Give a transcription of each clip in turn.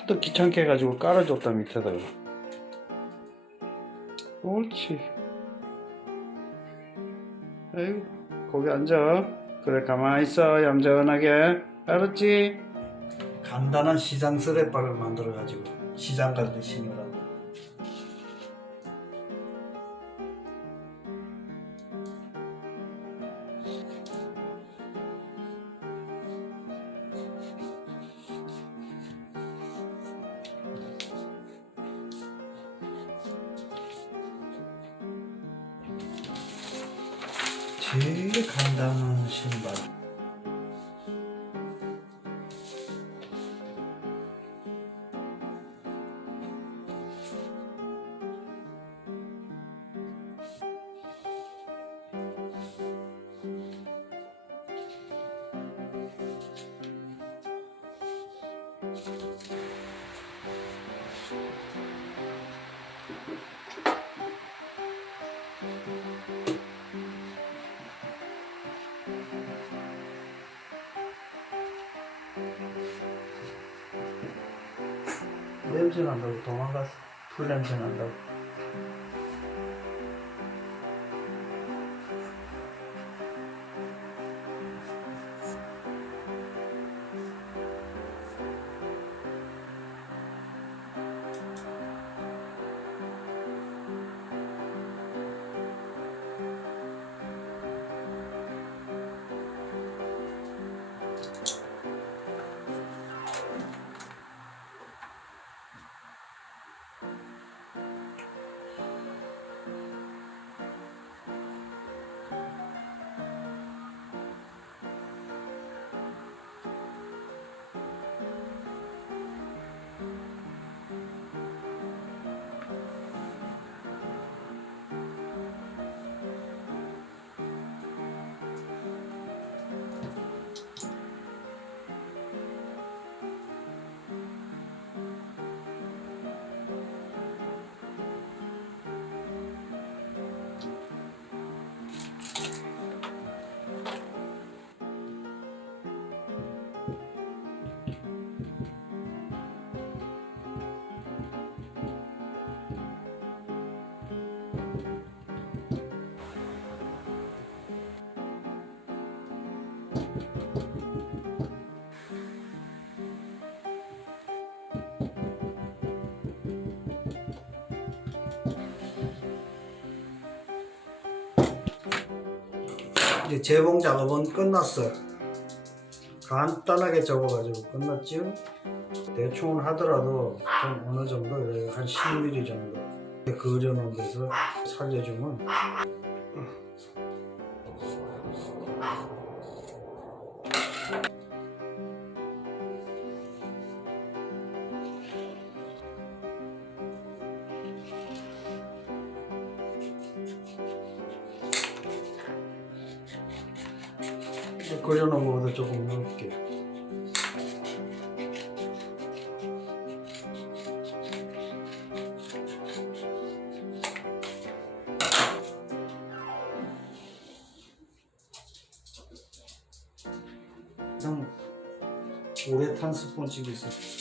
하도 귀찮게 해가지고 깔아줬다 밑에다가. 옳지. 아이고 거기 앉아. 그래 가만히 있어 얌전하게. 알았지? 간단한 시장 쓰레빠를 만들어가지고 시장 갈때 신으라 제일 간단한 신발 냄새 난다고 도망갔어 풀 냄새 난다고 이제 재봉 작업은 끝났어. 간단하게 접어가지고 끝났지요 대충 하더라도 좀 어느 정도. 한 10mm 정도. 그어놓은 데서 살려주면 그려놓은 거보다 조금 넓게. 좀 우레탄 스펀지가 있어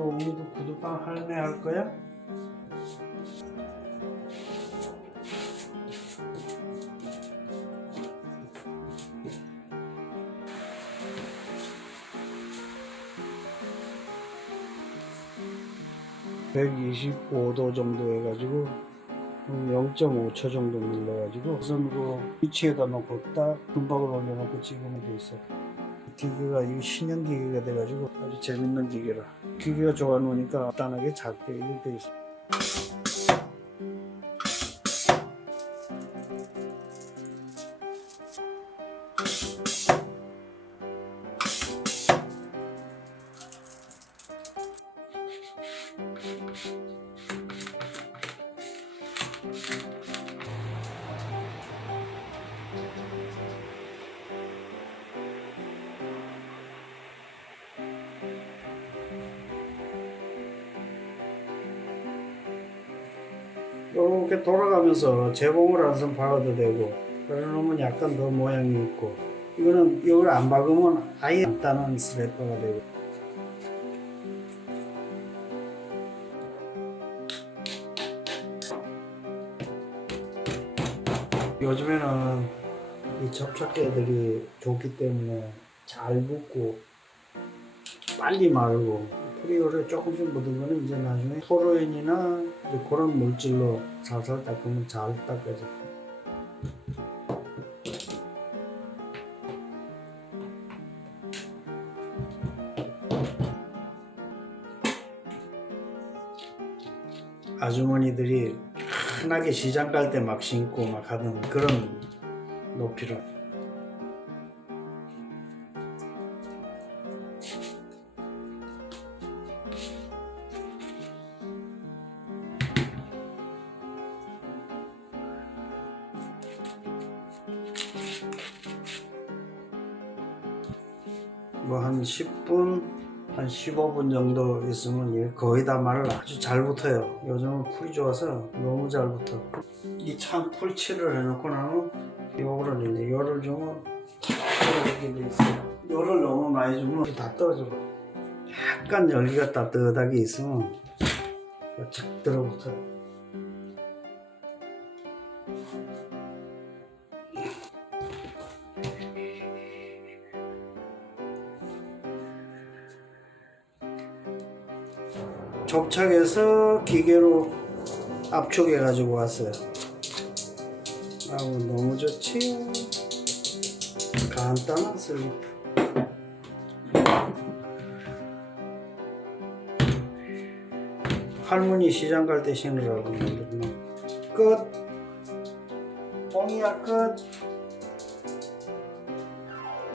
우리 어머니도 구두빵 할매 할 거야? (125도) 정도 해가지고 0.5초 정도 눌러가지고 우선 그 위치에다 놓고 딱 금박을 올려놓고 찍으면 돼 있어. 기계가 이게 신형 기계가 돼가지고 아주 재밌는 기계라 기계가 좋아 놓으니까 간단하게 작게 이렇게 있어. you 이렇게 돌아가면서 재봉을 한선 박아도 되고 그러면 약간 더 모양이 있고 이거는 이걸 안 박으면 아예 간단한 스래퍼가 되고. 요즘에는 이 접착제들이 좋기 때문에 잘 붙고 빨리 마르고 프리오를 조금씩 묻은 거는 이제 나중에 토로인이나 이제 그런 물질로 살살 닦으면 잘 닦아져. 아주머니들이 흔하게 시장 갈 때 막 신고 막 하던 그런 높이로 뭐 한 10분, 한 15분 정도 있으면 얘 거의 다 말라. 아주 잘 붙어요. 요즘은 풀이 좋아서 너무 잘 붙어. 이참 풀칠을 해놓고 나면 요거를 이제 요를 주면 이렇게 돼 있어요. 요를 너무 많이 주면 다 떨어져. 약간 열기가 따뜻하게 있으면 착 들어붙어요. 접착해서 기계로 압축해 가지고 왔어요. 아우 너무 좋지. 간단한 슬리프. 할머니 시장 갈 때 신으라고 만들면 끝. 뽕이야 끝.